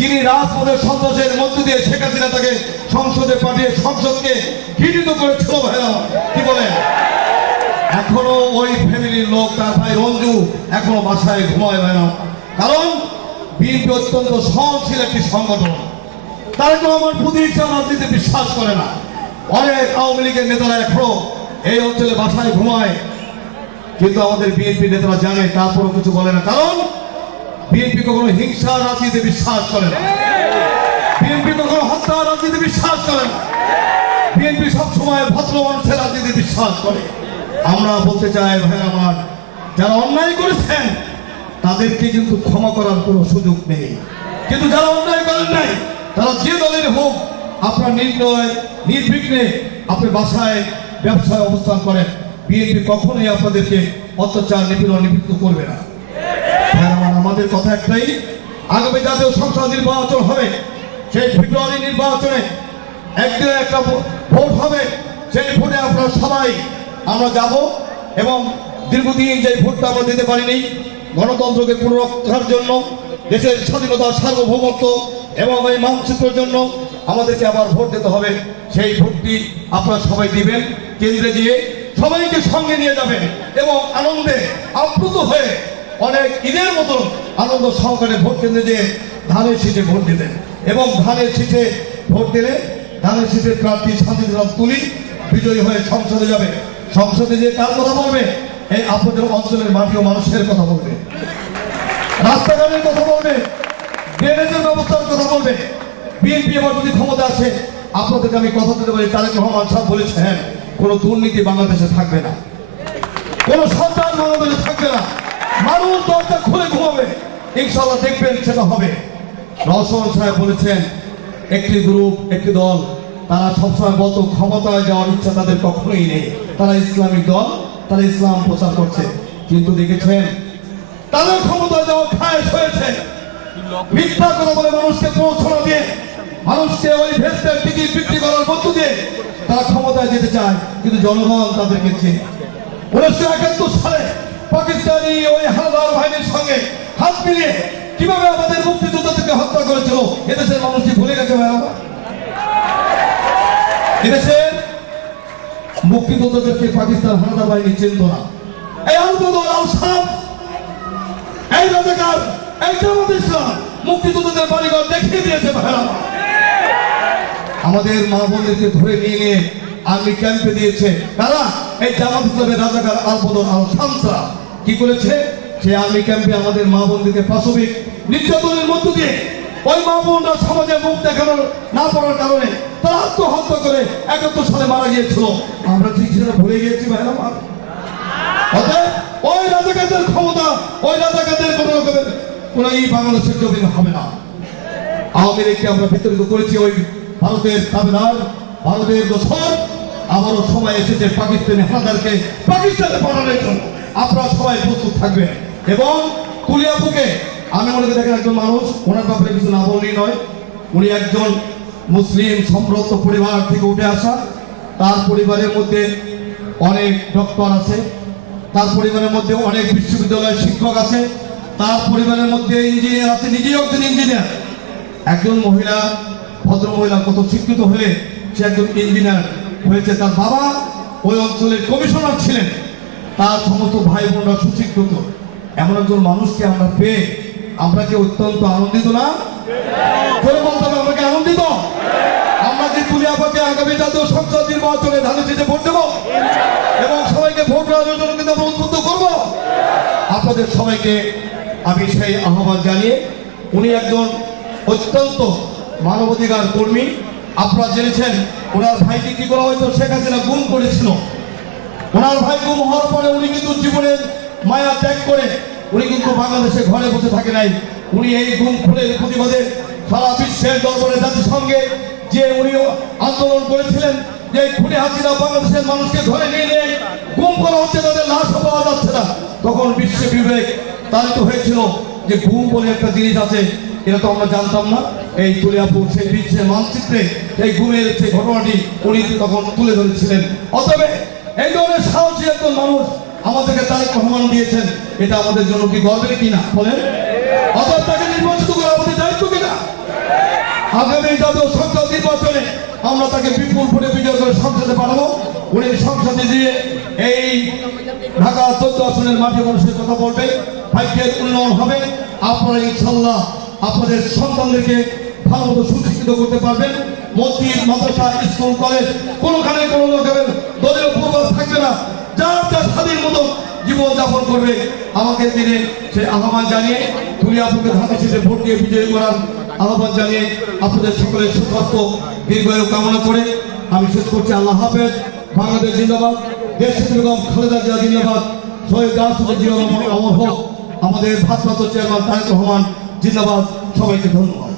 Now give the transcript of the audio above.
যিনি রাজপথের সন্ত্রাসের মধ্য দিয়ে শেখ হাসিনা তাকে সংসদে পাঠিয়ে সংসদকে ঘৃণিত করেছিল। ভাইরা কি বলেন? এখনো ওই ফ্যামিলির লোক, তার ভাই রঞ্জু এখনো বাসায় ঘুমায় ভাইরা। কারণ বিএনপি অত্যন্ত সহনশীল একটি সংগঠন। তারা তো আমার প্রতিষ্ঠা রাজনীতিতে বিশ্বাস করে না। অনেক আওয়ামী লীগের নেতারা এখনো এই অঞ্চলে বাসায় ঘুমায়, কিন্তু আমাদের বিএনপি নেতারা জানে, তারপরও কিছু বলে না। কারণ বিএনপি কখনো হিংসা রাজনীতিতে বিশ্বাস করে না, বিএনপি কখনো হত্যা রাজনীতিতে বিশ্বাস করে না, বিএনপি সবসময় ভদ্র মানুষের রাজনীতিতে বিশ্বাস করে। আমরা বলতে চাই ভাই আমার, যারা অন্যায় করেছেন তাদেরকে কিন্তু ক্ষমা করার কোনো সুযোগ নেই, কিন্তু যারা অন্যায় করেন নাই তারা যে দলের হোক, আপনার নির্ণয় নির্বিঘ্নে আপনি বাসায় ব্যবসায় অবস্থান করেন, বিএনপি কখনোই আপনাদেরকে অত্যাচার নিপীড়ন নিবৃত্ত করবে না। আমাদের কথা একটাই, আগামী জাতীয় সংসদ নির্বাচন হবে, সেই ফেব্রুয়ারি নির্বাচনে একদিনে একটা ভোট হবে। সেই ভোটে আপনারা সবাই আমরা যাব এবং দীর্ঘদিন যে ভোটটা আমরা দিতে পারিনি, গণতন্ত্রকে পুনরুদ্ধারের জন্য, দেশের স্বাধীনতা সার্বভৌমত্ব এবং এই মানচিত্রের জন্য আমাদেরকে আবার ভোট দিতে হবে। সেই ভোটটি আপনারা সবাই দিবেন, কেন্দ্রে গিয়ে সবাইকে সঙ্গে নিয়ে যাবেন এবং আনন্দে আপ্লুত হয়ে অনেক ঈদের মতন আনন্দ সহকারে ভোট কেন্দ্রে যেয়ে ধানের শীষে ভোট দিতেন এবং ধানের শীষে ভোট দিলে ধানের শীষের প্রার্থী শান্তিলাল তুলি বিজয়ী হয়ে সংসদে যাবে। সংসদে যে কার কথা বলবে? এই আপনাদের অঞ্চলের মাটি ও মানুষের কথা বলবে, রাস্তাঘাটের কথা বলবে, ড্রেনেজের ব্যবস্থার কথা বলবে। বিএনপি এবার যদি ক্ষমতা আসে, আপনাদেরকে আমি কথা দিতে পারি, তারেক রহমান সাহেব বলেছেন কোনো দুর্নীতি বাংলাদেশে থাকবে না, কোনো সন্ত্রাস বাংলাদেশে থাকবে না, মানুষ দরজা খুলে ঘুমাবে, ইনশাআল্লাহ দেখবেন সেটা হবে। রওশন সাহেব বলেছেন একটি গ্রুপ, একটি দল, তারা সবসময় বলতো ক্ষমতায় যাওয়ার ইচ্ছা তাদের কখনোই নেই, তারা ইসলামিক দল, তারা ইসলাম প্রচার করছে, কিন্তু দেখেছেন তাদের ক্ষমতায় যাওয়ার খায়েশ হয়েছে মিথ্যা কথা বলে মানুষকে প্ররোচনা দিয়ে, মানুষকে ওই ভেস্টের টিকিট বিক্রি করার মধ্য দিয়ে তারা ক্ষমতায় যেতে চায়, কিন্তু জনগণ তাদেরকে চেনে। 1971 সালে পাকিস্তানি ওই হানাদার বাহিনীর সঙ্গে হাত মিলিয়ে কিভাবে আমাদের মুক্তিযোদ্ধাদেরকে হত্যা করেছিল এদেশের মানুষ কি ভুলে গেছে? ভাই আমার, এদেশের মুক্তিযোদ্ধাদেরকে পাকিস্তান হানাদার বাহিনী চিনত না। এই আলবদর আল-শাম, এই রাজাকার, এই জামাত ইসলাম মুক্তিযোদ্ধাদের বাড়িঘর দেখিয়ে দিয়েছে। ভাই আমার, আমাদের মা বোনদেরকে ধরে নিয়ে নিয়ে আর্মি ক্যাম্পে দিয়েছে। কারা? এই জামাত ইসলামের রাজাকার আলবদর আল-শামসরা কি করেছে? সেই আর্মি ক্যাম্পে আমাদের মা বোনদেরকে পাশবিক নির্যাতনের মধ্য দিয়ে ওই মা বোনরা সমাজে মুখ দেখানোর না পারার কারণে তারা আত্মহত্যা করে 71 সালে মারা গিয়েছিল। আমরা ঠিক সেটা ভুলে গিয়েছি ভাই আমার। অতএব ওই রাজাকারদের ক্ষমতা, ওই রাজাকারদের কোনো রকমের কোন এই বাংলাদেশের জমিন হবে না। আওয়ামী লীগকে আমরা বিতর্ক করেছি ওই ভারতের তাবেদার, ভারতের দোসর। আবারও সময় এসেছে পাকিস্তানি হানাদারকে পাকিস্তানে পাঠানোর জন্য। আপনারা সবাই প্রস্তুত থাকবেন। এবং তুলিয়াপুকে আমি মনে করি দেখেন একজন মানুষ, ওনার ব্যাপারে কিছু না বললেই নয়। উনি একজন মুসলিম সম্ভ্রান্ত পরিবার থেকে উঠে আসা, তার পরিবারের মধ্যে অনেক ডক্টর আছে, তার পরিবারের মধ্যে অনেক বিশ্ববিদ্যালয়ের শিক্ষক আছে, তার পরিবারের মধ্যে ইঞ্জিনিয়ার আছে, নিজেই একজন ইঞ্জিনিয়ার। একজন মহিলা, ভদ্র মহিলা কত শিক্ষিত হলে সে একজন ইঞ্জিনিয়ার হয়েছে। তার বাবা ওই অঞ্চলের কমিশনার ছিলেন, তার সমস্ত ভাই বোনরা সুশিক্ষিত। এমন একজন মানুষকে আমরা পেয়ে আমরা কি অত্যন্ত আনন্দিত না? বলতে হবে আমরা কি আনন্দিত? আমরা কি তুলিয়াপাকে আগামী জাতীয় সংসদ নির্বাচনে ধানের শীষে ভোট দেবো এবং সবাইকে ভোট দেওয়ার জন্য কিন্তু আমরা উদ্বুদ্ধ করবো। আপনাদের সবাইকে আমি সেই আহ্বান জানিয়ে, উনি একজন অত্যন্ত মানবাধিকার কর্মী। আপনারা জেনেছেন ওনার ভাইকে কি করা হয়তো শেখ হাসিনা গুম করেছিল। ওনার ভাই গুম হওয়ার পরে উনি কিন্তু জীবনের মায়া ত্যাগ করে উনি কিন্তু বাংলাদেশে ঘরে বসে থাকে নাই। উনি এই গুম খুনের প্রতিবাদে সারা বিশ্বের দরবারে জাতিসংঘে যে উনি আন্দোলন করেছিলেন যে খুনি হাসিনা বাংলাদেশের মানুষকে ধরে নিয়ে নিয়ে গুম করা হচ্ছে, তাদের লাশও পাওয়া যাচ্ছে না। তখন বিশ্ব বিবেক তাড়িত হয়েছিল যে গুম বলে একটা জিনিস আছে, এটা তো আমরা জানতাম না। এই তুলিয়াপুর সেই বিশ্বের মানচিত্রে এই গুমের সেই ঘটনাটি উনি তখন তুলে ধরেছিলেন। অতএব এই ধরনের সাহসী একজন মানুষ আমাদেরকে তারেক রহমান দিয়েছেন, এটা আমাদের জন্য কি গর্বের কিনা বলেন? অতএব তাকে নির্বাচিত করা আমাদের দায়িত্ব কিনা? আগামী জাতীয় সংসদ নির্বাচনে আমরা তাকে বিপুল ভোটে বিজয় করে সংসদে পাঠাবো। উনি সংসদে দিয়ে এই ঢাকা 14 আসনের মাটি মানুষের কথা বলবে, ভাগ্যের উন্নয়ন হবে। আপনারা ইনশাল্লাহ আপনাদের সন্তানদেরকে ভালো মতো সুশিক্ষিত করতে পারবেন। মসজিদ, মাদ্রাসা, স্কুল, কলেজ কোনোখানে কোনো রকমের দলীয় প্রভাব থাকবে না। যার যার স্বাধীন মতো জীবনযাপন করবে। আমাকে দিনে সে আহ্বান জানিয়ে তুমি আপনাদের ধানের শীষে ভোট দিয়ে বিজয়ী করার আহ্বান জানিয়ে আপনাদের সকলের সুস্বাস্থ্য দীর্ঘায়ু কামনা করে আমি শেষ করছি। আল্লাহ হাফেজ। বাংলাদেশ জিন্দাবাদ। দেশনেত্রী বেগম খালেদা জিয়া জিন্দাবাদ। শহীদ রাষ্ট্রপতি জিয়া রহমান অমর হোক। আমাদের ভারপ্রাপ্ত চেয়ারম্যান তারেক রহমান জিন্দাবাদ। সবাইকে ধন্যবাদ।